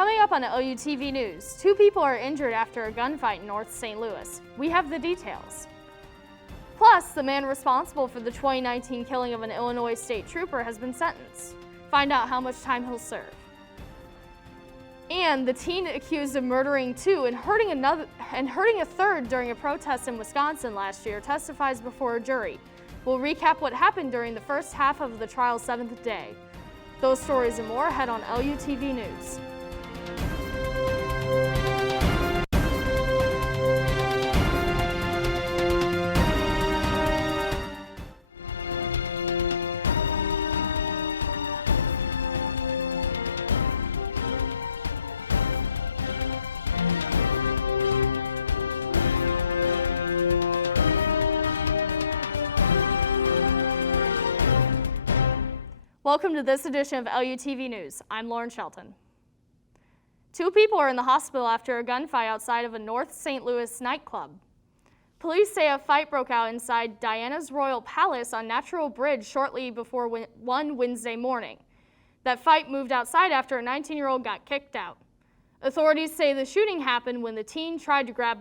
Coming up on LUTV News, 2 people are injured after a gunfight in North St. Louis. We have the details. Plus, the man responsible for the 2019 killing of an Illinois state trooper has been sentenced. Find out how much time he'll serve. And the teen accused of murdering 2 and hurting a third during a protest in Wisconsin last year testifies before a jury. We'll recap what happened during the first half of the trial's 7th day. Those stories and more ahead on LUTV News. Welcome to this edition of LUTV News. I'm Lauren Shelton. 2 people are in the hospital after a gunfight outside of a North St. Louis nightclub. Police say a fight broke out inside Diana's Royal Palace on Natural Bridge shortly before 1 Wednesday morning. That fight moved outside after a 19-year-old got kicked out. Authorities say the shooting happened when the teen tried to grab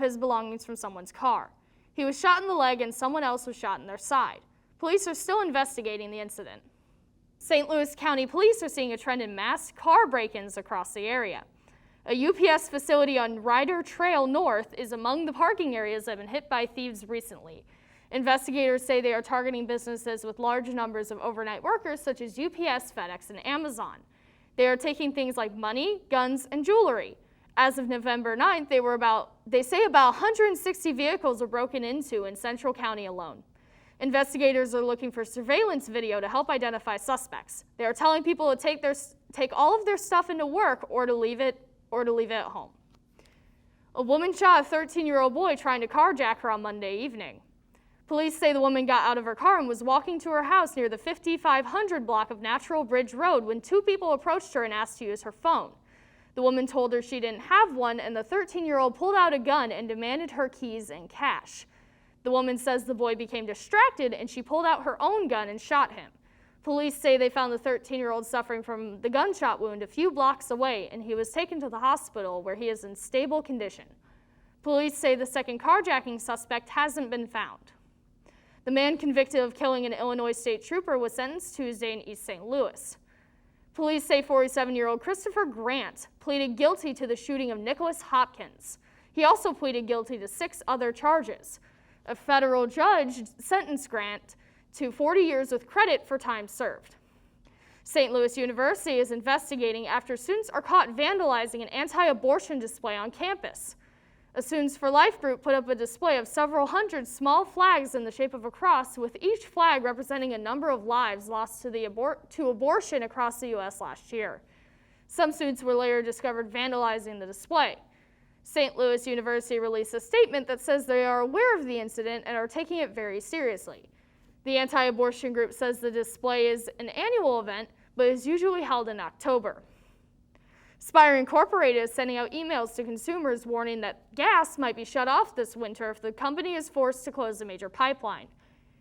his belongings from someone's car. He was shot in the leg and someone else was shot in their side. Police are still investigating the incident. St. Louis County Police are seeing a trend in mass car break-ins across the area. A UPS facility on Ryder Trail North is among the parking areas that have been hit by thieves recently. Investigators say they are targeting businesses with large numbers of overnight workers such as UPS, FedEx, and Amazon. They are taking things like money, guns, and jewelry. As of November 9th, they say about 160 vehicles were broken into in Central County alone. Investigators are looking for surveillance video to help identify suspects. They are telling people to take all of their stuff into work or to leave it at home. A woman shot a 13-year-old boy trying to carjack her on Monday evening. Police say the woman got out of her car and was walking to her house near the 5500 block of Natural Bridge Road when 2 people approached her and asked to use her phone. The woman told her she didn't have one, and the 13-year-old pulled out a gun and demanded her keys and cash. The woman says the boy became distracted and she pulled out her own gun and shot him. Police say they found the 13-year-old suffering from the gunshot wound a few blocks away, and he was taken to the hospital where he is in stable condition. Police say the second carjacking suspect hasn't been found. The man convicted of killing an Illinois state trooper was sentenced Tuesday in East St. Louis. Police say 47-year-old Christopher Grant pleaded guilty to the shooting of Nicholas Hopkins. He also pleaded guilty to 6 other charges. A federal judge sentenced Grant to 40 years with credit for time served. St. Louis University is investigating after students are caught vandalizing an anti-abortion display on campus. A Students for Life group put up a display of several hundred small flags in the shape of a cross, with each flag representing a number of lives lost to abortion across the U.S. last year. Some students were later discovered vandalizing the display. St. Louis University released a statement that says they are aware of the incident and are taking it very seriously. The anti-abortion group says the display is an annual event, but is usually held in October. Spire Incorporated is sending out emails to consumers warning that gas might be shut off this winter if the company is forced to close a major pipeline.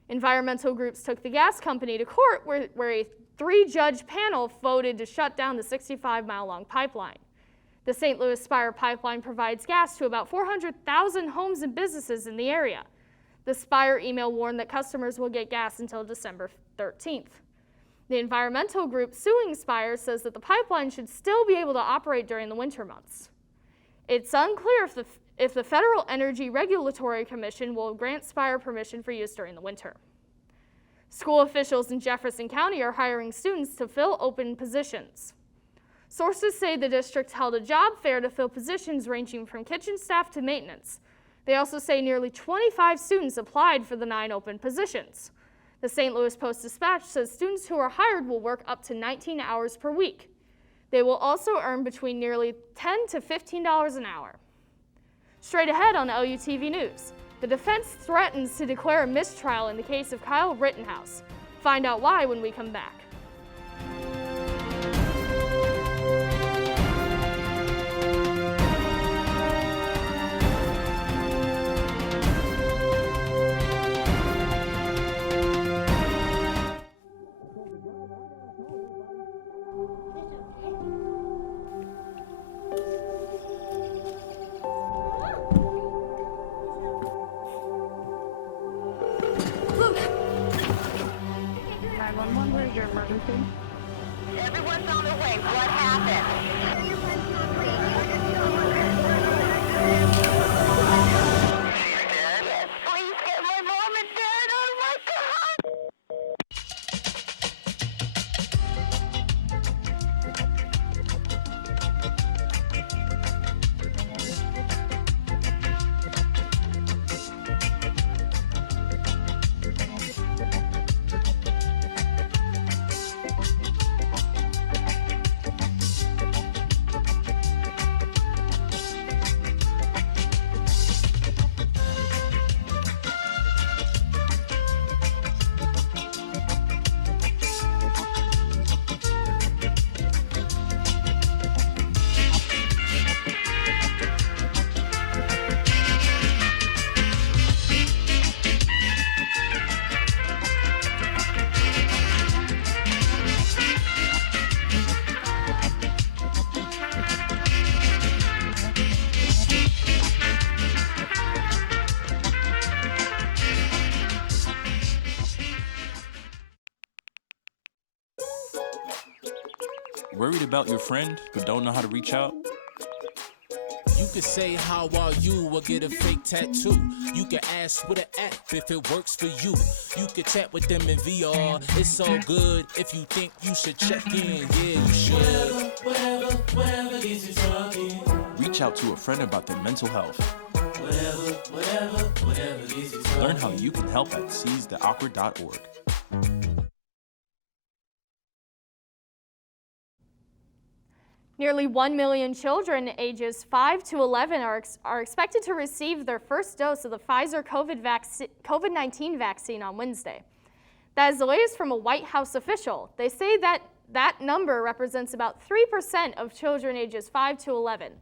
Environmental groups took the gas company to court where a 3-judge panel voted to shut down the 65-mile-long pipeline. The St. Louis Spire pipeline provides gas to about 400,000 homes and businesses in the area. The Spire email warned that customers will get gas until December 13th. The environmental group suing Spire says that the pipeline should still be able to operate during the winter months. It's unclear if the Federal Energy Regulatory Commission will grant Spire permission for use during the winter. School officials in Jefferson County are hiring students to fill open positions. Sources say the district held a job fair to fill positions ranging from kitchen staff to maintenance. They also say nearly 25 students applied for the 9 open positions. The St. Louis Post-Dispatch says students who are hired will work up to 19 hours per week. They will also earn between nearly $10 to $15 an hour. Straight ahead on LUTV News, the defense threatens to declare a mistrial in the case of Kyle Rittenhouse. Find out why when we come back. emergency? Everyone's on the way. What happened? She's dead? Yes, please get my mom and dad. Oh my God! Worried about your friend but don't know how to reach out? You could say how are you or get a fake tattoo. You can ask with an app if it works for you. You could chat with them in VR. It's so good if you think you should check in. Yeah, you should. Whatever gets you talking. Reach out to a friend about their mental health. Whatever gets you talking. Learn how you can help at seizetheawkward.org. Nearly 1 million children ages 5 to 11 are expected to receive their first dose of the Pfizer COVID-19 vaccine on Wednesday. That is the latest from a White House official. They say that number represents about 3% of children ages 5 to 11.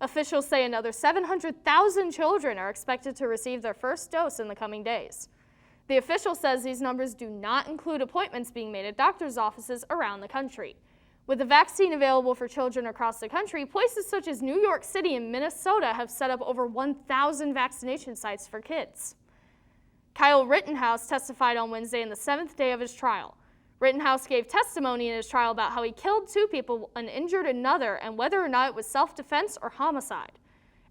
Officials say another 700,000 children are expected to receive their first dose in the coming days. The official says these numbers do not include appointments being made at doctors' offices around the country. With the vaccine available for children across the country, places such as New York City and Minnesota have set up over 1,000 vaccination sites for kids. Kyle Rittenhouse testified on Wednesday in the 7th day of his trial. Rittenhouse gave testimony in his trial about how he killed 2 people and injured another and whether or not it was self-defense or homicide.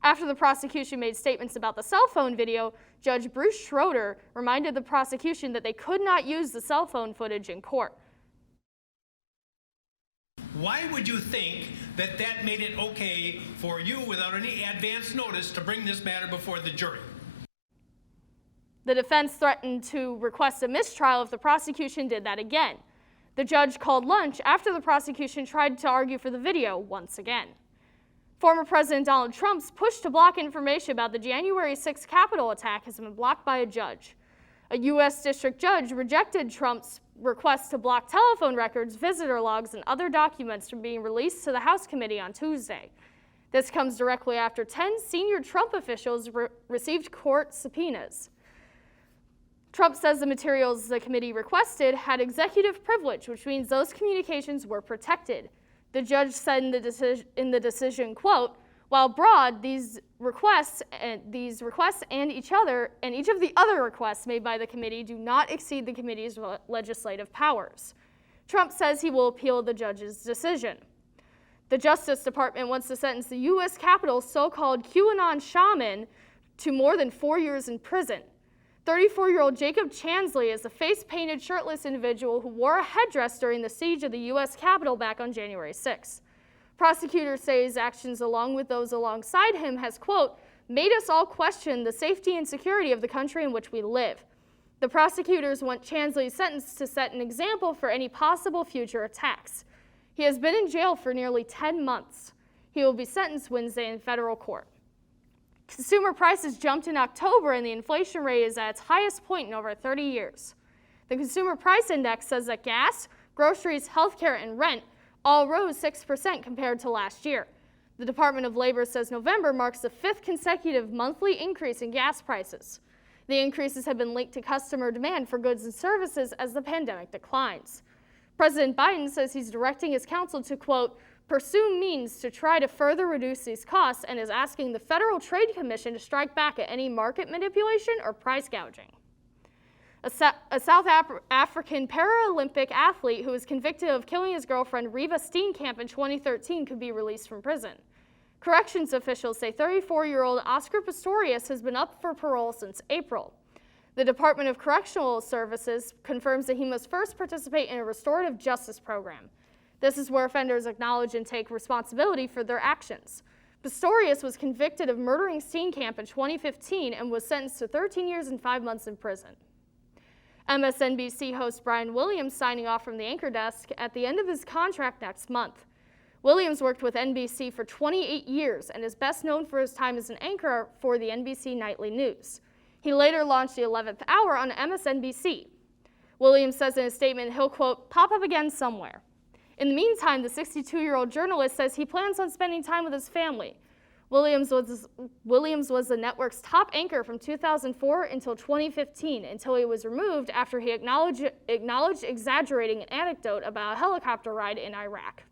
After the prosecution made statements about the cell phone video, Judge Bruce Schroeder reminded the prosecution that they could not use the cell phone footage in court. Why would you think that that made it okay for you, without any advance notice, to bring this matter before the jury? The defense threatened to request a mistrial if the prosecution did that again. The judge called lunch after the prosecution tried to argue for the video once again. Former President Donald Trump's push to block information about the January 6th Capitol attack has been blocked by a judge. A U.S. district judge rejected Trump's request to block telephone records, visitor logs, and other documents from being released to the House committee on Tuesday. This comes directly after 10 senior Trump officials received court subpoenas. Trump says the materials the committee requested had executive privilege, which means those communications were protected. The judge said in the decision, quote, "While broad, these requests and each of the other requests made by the committee do not exceed the committee's legislative powers." Trump says he will appeal the judge's decision. The Justice Department wants to sentence the U.S. Capitol's so-called QAnon shaman to more than 4 years in prison. 34-year-old Jacob Chansley is a face-painted, shirtless individual who wore a headdress during the siege of the U.S. Capitol back on January 6. Prosecutors say his actions, along with those alongside him, has, quote, "made us all question the safety and security of the country in which we live." The prosecutors want Chansley's sentence to set an example for any possible future attacks. He has been in jail for nearly 10 months. He will be sentenced Wednesday in federal court. Consumer prices jumped in October, and the inflation rate is at its highest point in over 30 years. The Consumer Price Index says that gas, groceries, healthcare, and rent all rose 6% compared to last year. The Department of Labor says November marks the 5th consecutive monthly increase in gas prices. The increases have been linked to customer demand for goods and services as the pandemic declines. President Biden says he's directing his counsel to, quote, "pursue means to try to further reduce these costs," and is asking the Federal Trade Commission to strike back at any market manipulation or price gouging. A South African Paralympic athlete who was convicted of killing his girlfriend Reva Steenkamp in 2013 could be released from prison. Corrections officials say 34-year-old Oscar Pistorius has been up for parole since April. The Department of Correctional Services confirms that he must first participate in a restorative justice program. This is where offenders acknowledge and take responsibility for their actions. Pistorius was convicted of murdering Steenkamp in 2015 and was sentenced to 13 years and 5 months in prison. MSNBC host Brian Williams signing off from the anchor desk at the end of his contract next month. Williams worked with NBC for 28 years and is best known for his time as an anchor for the NBC Nightly News. He later launched the 11th Hour on MSNBC. Williams says in a statement he'll, quote, pop up again somewhere. In the meantime, the 62-year-old journalist says he plans on spending time with his family. Williams was the network's top anchor from 2004 until 2015, until he was removed after he acknowledged exaggerating an anecdote about a helicopter ride in Iraq.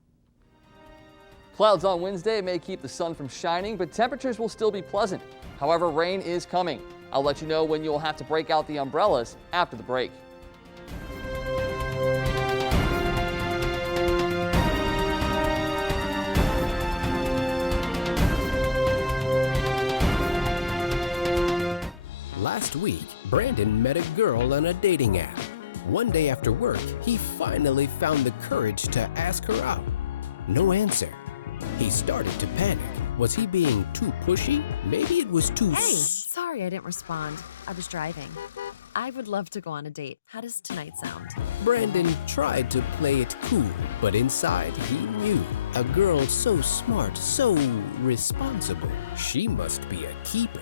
Clouds on Wednesday may keep the sun from shining, but temperatures will still be pleasant. However, rain is coming. I'll let you know when you'll have to break out the umbrellas after the break. Last week, Brandon met a girl on a dating app. One day after work, he finally found the courage to ask her out. No answer. He started to panic. Was he being too pushy? Maybe it was too... Hey, sorry I didn't respond. I was driving. I would love to go on a date. How does tonight sound? Brandon tried to play it cool, but inside he knew. A girl so smart, so responsible. She must be a keeper.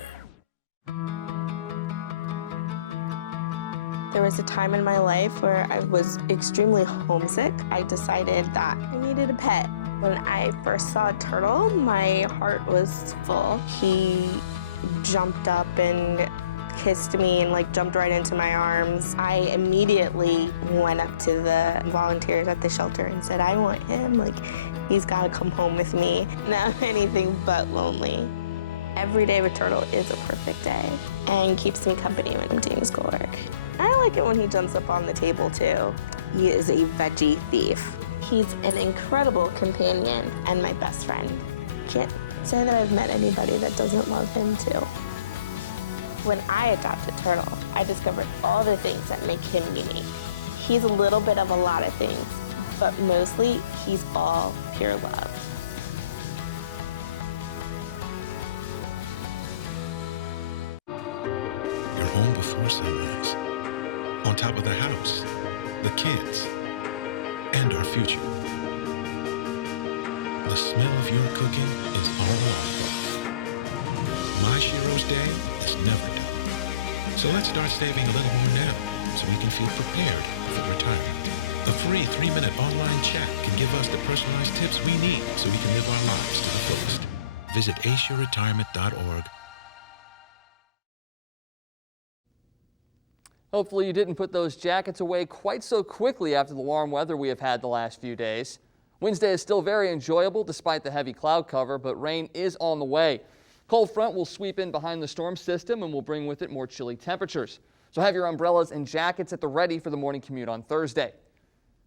There was a time in my life where I was extremely homesick. I decided that I needed a pet. When I first saw a turtle, my heart was full. He jumped up and kissed me and jumped right into my arms. I immediately went up to the volunteers at the shelter and said, I want him, he's gotta come home with me. Now anything but lonely. Every day with Turtle is a perfect day and keeps me company when I'm doing schoolwork. I like it when he jumps up on the table too. He is a veggie thief. He's an incredible companion and my best friend. Can't say that I've met anybody that doesn't love him too. When I adopted Turtle, I discovered all the things that make him unique. He's a little bit of a lot of things, but mostly he's all pure love. You're home before sunrise, on top of the house, the kids, and our future. The smell of your cooking is our life. My Shiro's day is never done. So let's start saving a little more now so we can feel prepared for retirement. A free 3-minute online chat can give us the personalized tips we need so we can live our lives to the fullest. Visit aceyourretirement.org. Hopefully you didn't put those jackets away quite so quickly after the warm weather we have had the last few days. Wednesday is still very enjoyable despite the heavy cloud cover, but rain is on the way. Cold front will sweep in behind the storm system and will bring with it more chilly temperatures. So have your umbrellas and jackets at the ready for the morning commute on Thursday.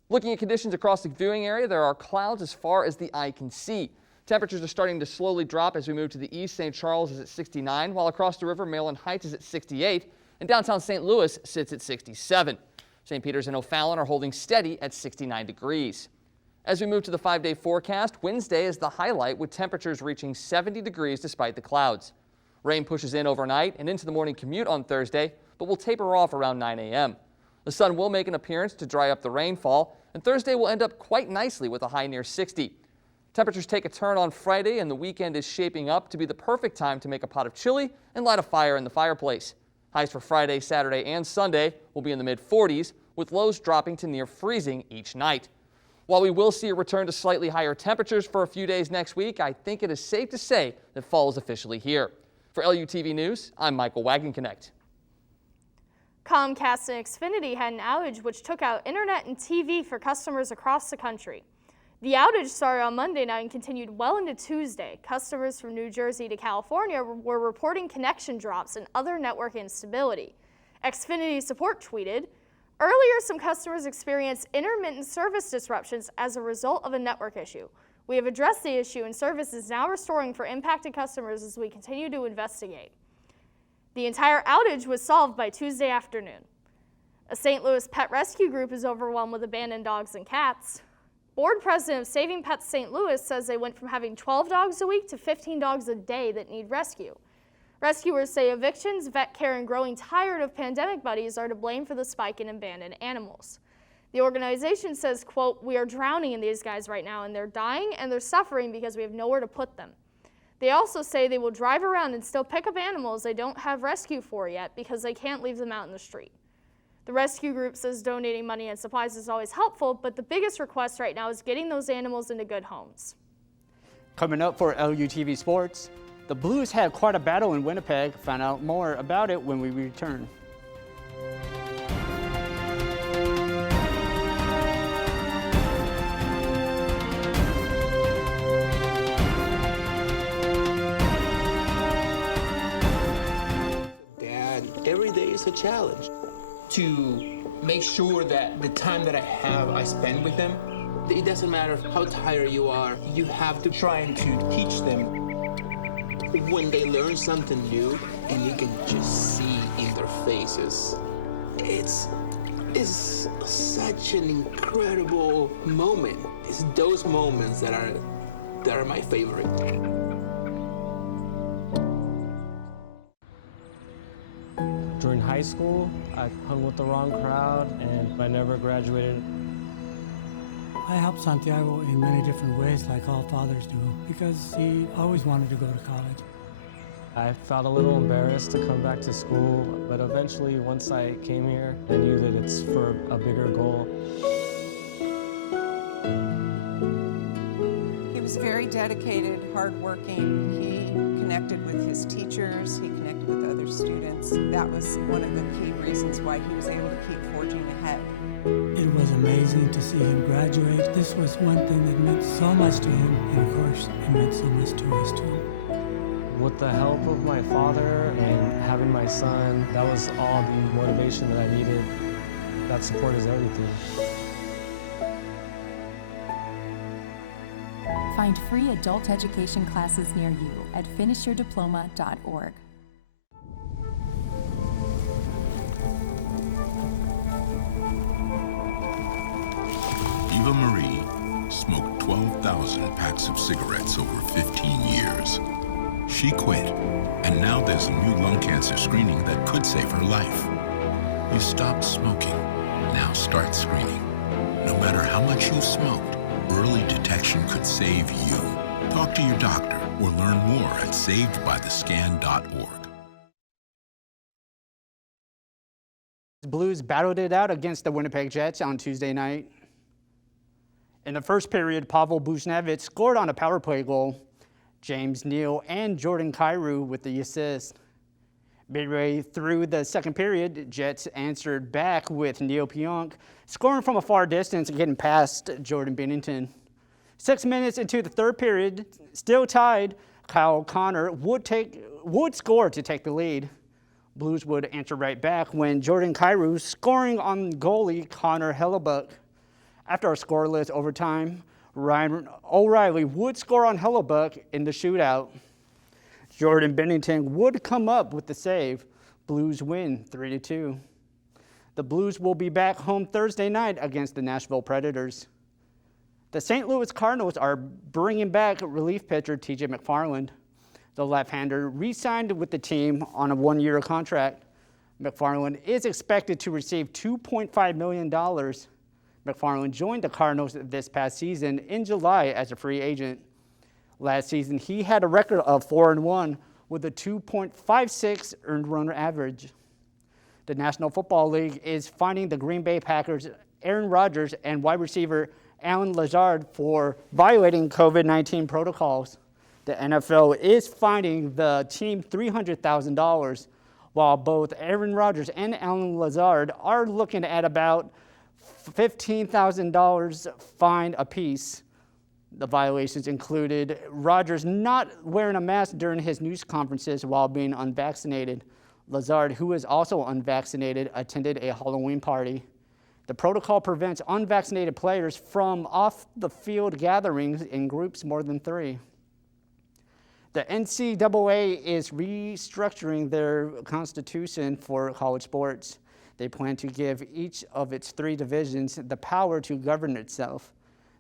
Looking at conditions across the viewing area, there are clouds as far as the eye can see. Temperatures are starting to slowly drop as we move to the east. St. Charles is at 69, while across the river, Maryland Heights is at 68. And downtown St. Louis sits at 67. St. Peters and O'Fallon are holding steady at 69 degrees. As we move to the 5-day forecast, Wednesday is the highlight with temperatures reaching 70 degrees despite the clouds. Rain pushes in overnight and into the morning commute on Thursday, but will taper off around 9 a.m. The sun will make an appearance to dry up the rainfall, and Thursday will end up quite nicely with a high near 60. Temperatures take a turn on Friday, and the weekend is shaping up to be the perfect time to make a pot of chili and light a fire in the fireplace. Highs for Friday, Saturday, and Sunday will be in the mid-40s, with lows dropping to near freezing each night. While we will see a return to slightly higher temperatures for a few days next week, I think it is safe to say that fall is officially here. For LUTV News, I'm Michael Wagenknecht. Comcast and Xfinity had an outage which took out internet and TV for customers across the country. The outage started on Monday night and continued well into Tuesday. Customers from New Jersey to California were reporting connection drops and other network instability. Xfinity Support tweeted, "Earlier, some customers experienced intermittent service disruptions as a result of a network issue. We have addressed the issue and service is now restoring for impacted customers as we continue to investigate." The entire outage was solved by Tuesday afternoon. A St. Louis pet rescue group is overwhelmed with abandoned dogs and cats. Board president of Saving Pets St. Louis says they went from having 12 dogs a week to 15 dogs a day that need rescue. Rescuers say evictions, vet care, and growing tired of pandemic buddies are to blame for the spike in abandoned animals. The organization says, quote, "We are drowning in these guys right now, and they're dying and they're suffering because we have nowhere to put them." They also say they will drive around and still pick up animals they don't have rescue for yet because they can't leave them out in the street. The rescue group says donating money and supplies is always helpful, but the biggest request right now is getting those animals into good homes. Coming up for LUTV Sports, the Blues had quite a battle in Winnipeg. Find out more about it when we return. Every day is a challenge. To make sure that the time that I have, I spend with them. It doesn't matter how tired you are, you have to try and to teach them. When they learn something new, and you can just see in their faces, it's such an incredible moment. It's those moments that are my favorite. During high school, I hung with the wrong crowd and I never graduated. I helped Santiago in many different ways, like all fathers do, because he always wanted to go to college. I felt a little embarrassed to come back to school, but eventually, once I came here, I knew that it's for a bigger goal. He was very dedicated, hardworking. He connected with his teachers, he connected with other students. That was one of the key reasons why he was able to keep forging ahead. It was amazing to see him graduate. This was one thing that meant so much to him, and of course, it meant so much to us too. With the help of my father and having my son, that was all the motivation that I needed. That support is everything. Find free adult education classes near you at finishyourdiploma.org. Eva Marie smoked 12,000 packs of cigarettes over 15 years. She quit, and now there's a new lung cancer screening that could save her life. You stopped smoking, now start screening. No matter how much you've smoked, early detection could save you. Talk to your doctor or learn more at savedbythescan.org. The Blues battled it out against the Winnipeg Jets on Tuesday night. In the first period, Pavel Buchnevich scored on a power play goal. James Neal and Jordan Kyrou with the assist. Midway through the second period, Jets answered back with Neil Pionk scoring from a far distance and getting past Jordan Bennington. 6 minutes into the third period, still tied, Kyle Connor would score to take the lead. Blues would answer right back when Jordan Kyrou scoring on goalie Connor Hellebuck. After a scoreless overtime, Ryan O'Reilly would score on Hellebuck in the shootout. Jordan Bennington would come up with the save. Blues win 3-2. The Blues will be back home Thursday night against the Nashville Predators. The St. Louis Cardinals are bringing back relief pitcher TJ McFarland. The left-hander re-signed with the team on a one-year contract. McFarland is expected to receive $2.5 million. McFarland joined the Cardinals this past season in July as a free agent. Last season, he had a record of 4-1 with a 2.56 earned run average. The National Football League is finding the Green Bay Packers' Aaron Rodgers and wide receiver Allen Lazard for violating COVID-19 protocols. The NFL is finding the team $300,000, while both Aaron Rodgers and Allen Lazard are looking at about $15,000 fine apiece. The violations included Rodgers not wearing a mask during his news conferences while being unvaccinated, Lazard, who is also unvaccinated, attended a Halloween party. The protocol prevents unvaccinated players from off-the-field gatherings in groups more than 3. The NCAA is restructuring their constitution for college sports. They plan to give each of its 3 divisions the power to govern itself.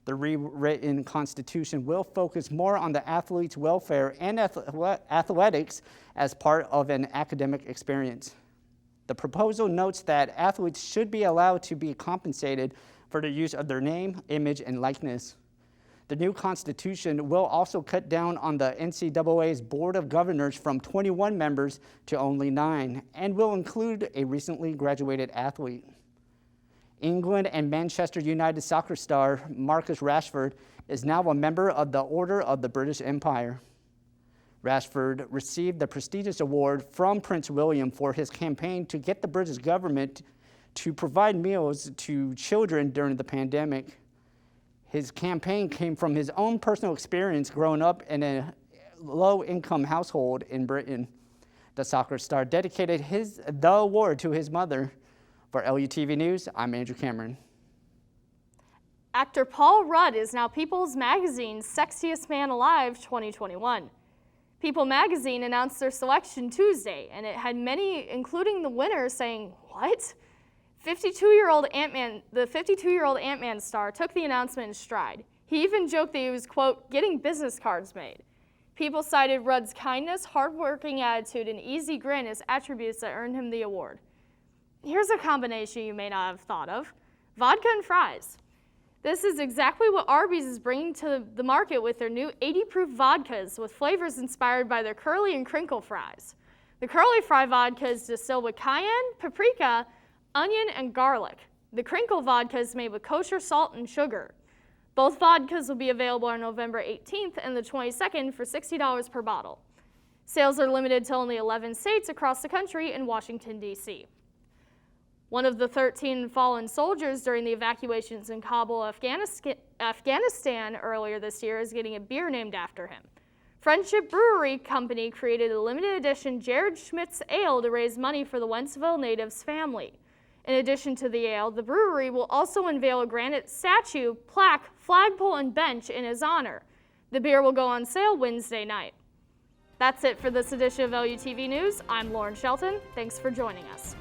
The rewritten constitution will focus more on the athletes' welfare and athletics as part of an academic experience. The proposal notes that athletes should be allowed to be compensated for the use of their name, image, and likeness. The new constitution will also cut down on the NCAA's Board of Governors from 21 members to only 9, and will include a recently graduated athlete. England and Manchester United soccer star Marcus Rashford is now a member of the Order of the British Empire. Rashford received the prestigious award from Prince William for his campaign to get the British government to provide meals to children during the pandemic. His campaign came from his own personal experience growing up in a low-income household in Britain. The soccer star dedicated the award to his mother. For LUTV News, I'm Andrew Cameron. Actor Paul Rudd is now People's Magazine's Sexiest Man Alive 2021. People magazine announced their selection Tuesday, and it had many, including the winner, saying, "What?" The 52-year-old Ant-Man star took the announcement in stride. He even joked that he was, quote, getting business cards made. People cited Rudd's kindness, hardworking attitude, and easy grin as attributes that earned him the award. Here's a combination you may not have thought of: vodka and fries. This is exactly what Arby's is bringing to the market with their new 80-proof vodkas with flavors inspired by their curly and crinkle fries. The curly fry vodka is distilled with cayenne, paprika, onion, and garlic. The crinkle vodka is made with kosher salt and sugar. Both vodkas will be available on November 18th and the 22nd for $60 per bottle. Sales are limited to only 11 states across the country and Washington, D.C. One of the 13 fallen soldiers during the evacuations in Kabul, Afghanistan earlier this year is getting a beer named after him. Friendship Brewery Company created a limited edition Jared Schmidt's Ale to raise money for the Wentzville native's family. In addition to the ale, the brewery will also unveil a granite statue, plaque, flagpole, and bench in his honor. The beer will go on sale Wednesday night. That's it for this edition of LUTV News. I'm Lauren Shelton. Thanks for joining us.